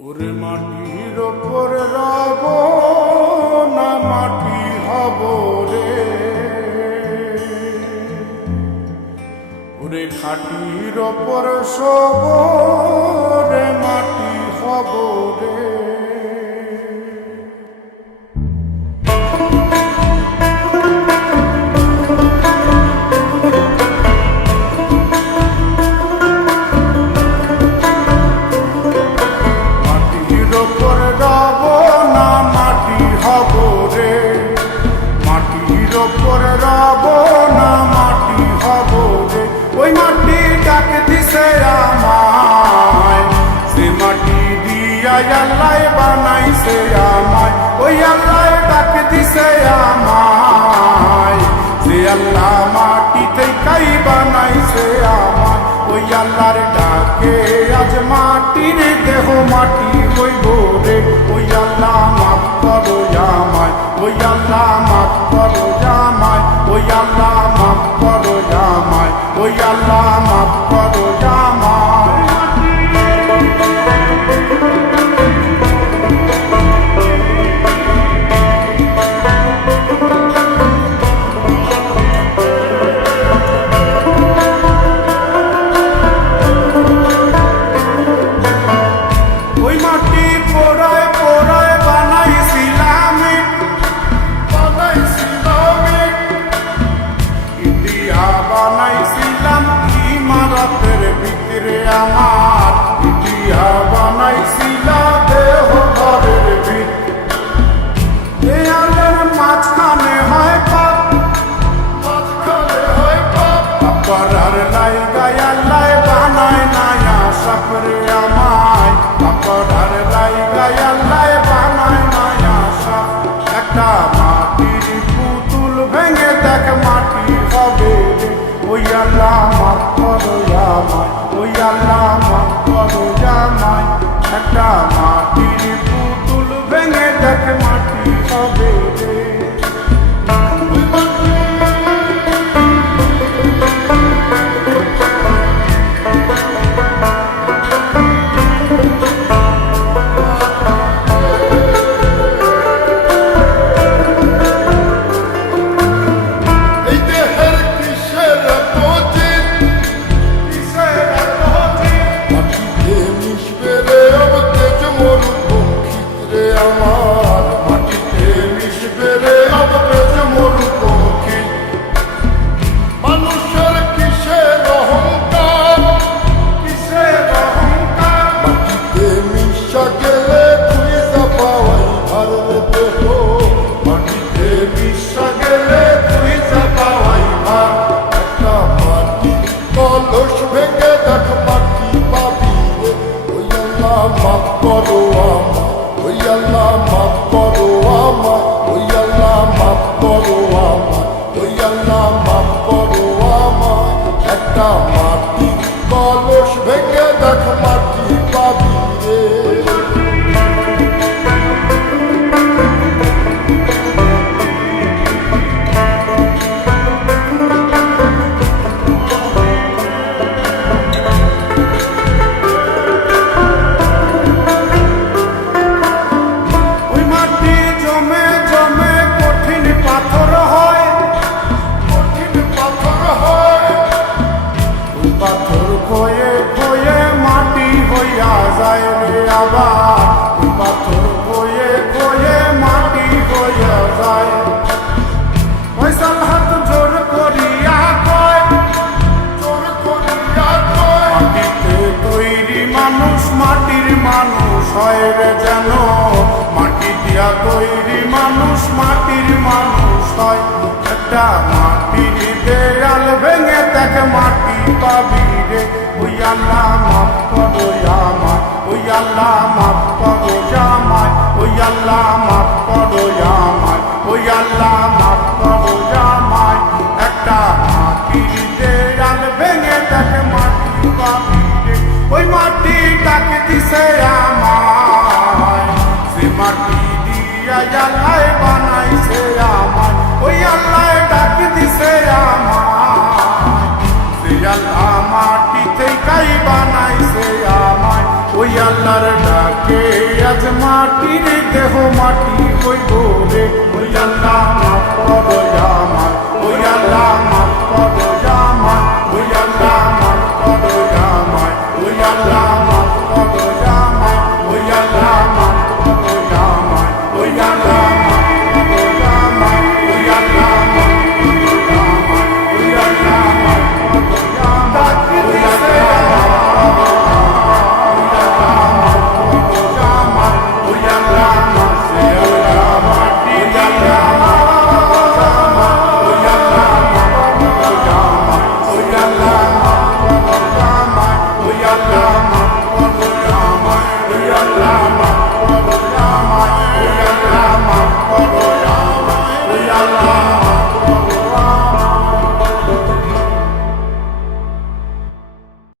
ওরে মাটির ওপর রব না মাটি হব রে, ওরে খাটির ওপর সব রে মাটি হব রে। ওই মাটি ডাক দিছে আমায়, সে মাটি দিয়া আল্লাহ বানাইছে আমায়। ওই আল্লাহ ডাক দিছে আমায়, সে আল্লাহ মাটি থেকেই বানাইছে আমায়। ওই আল্লাহর ডাকে আজ মাটির দেহ মাটি হইব রে। ওই আল্লাহ মাফ করো আমায়, ওই আল্লাহ মাফ করো আমায়, ওই আল্লাহ মাফ করো আমায়, ওই আল্লাহ মাফ করো আমায়। ওই মাটি পোড়ায় পোড়ায় বানাইছিলাম ইন্ডিয়া, বানাইছিলাম ইমারতের ভিতরে আমার ইন্ডিয়া, বানাইছিলাম দেহ ঘরের ভিতরে। মাঝখানে হয় পাপ, মাঝখানে হয় পাপ, করার লাইগায় আল্লাহ বানায় নায়া সাপরে আমায়। করার লাইগায় আল্লাহ বানায় নায়া সাপ। একটা মাটির পুতুল ভেঙে দেখ মাটি হবে রে। ওই আল্লাহ মাফ করো আমায়, ওই আল্লাহ মাফ করো আমায়। একটা মাটির পুতুল ভেঙে দেখ মাটি হবে রে। মাফ করো আমায়, ওই আল্লাহ মাফ করো আমায়, ওই আল্লাহ মাফ করো আমায়, ওই আল্লাহ মাফ করো আমায়। একটা মাটি কলস ভেঙে দেখ মাটি পাবি রে। পাথর খয়ে খয়ে মাটি হইয়া যায় রে আবার, পাথর খয়ে খয়ে মাটি হইয়া যায়। ফয়সাল হাত জোর করিয়া কয়, জোর করিয়া কয়, মাটিতে তৈরি মানুষ মাটির মানুষ হয় রে যেন। মাটি দিয়া তৈরি মানুষ মাটির মানুষ হয়। একটা মাটির দেয়াল ভেঙে দেখ মাটি পাবি রে। ওই আল্লাহ মাফ করো আমায়, ওই আল্লাহ মাফ করো আমায়, ওই আল্লাহ মাফ করো আমায়, ওই আল্লাহ মাফ করো আমায়। একটা মাটির দেয়াল ভেঙে দেখ মাটি পাবি রে। ওই মাটি ডাক দিছে আমায়, সে মাটি দিয়া আল্লাহ বানাইছে আমায়। ওই আল্লাহ ডাক দিছে আমায়, সে আল্লাহ মাটি থেকেই বানাইছে আমায়। ওই আল্লাহর ডাকে আজ মাটির দেহ মাটি হইব রে ওই আল্লাহ মাফ করো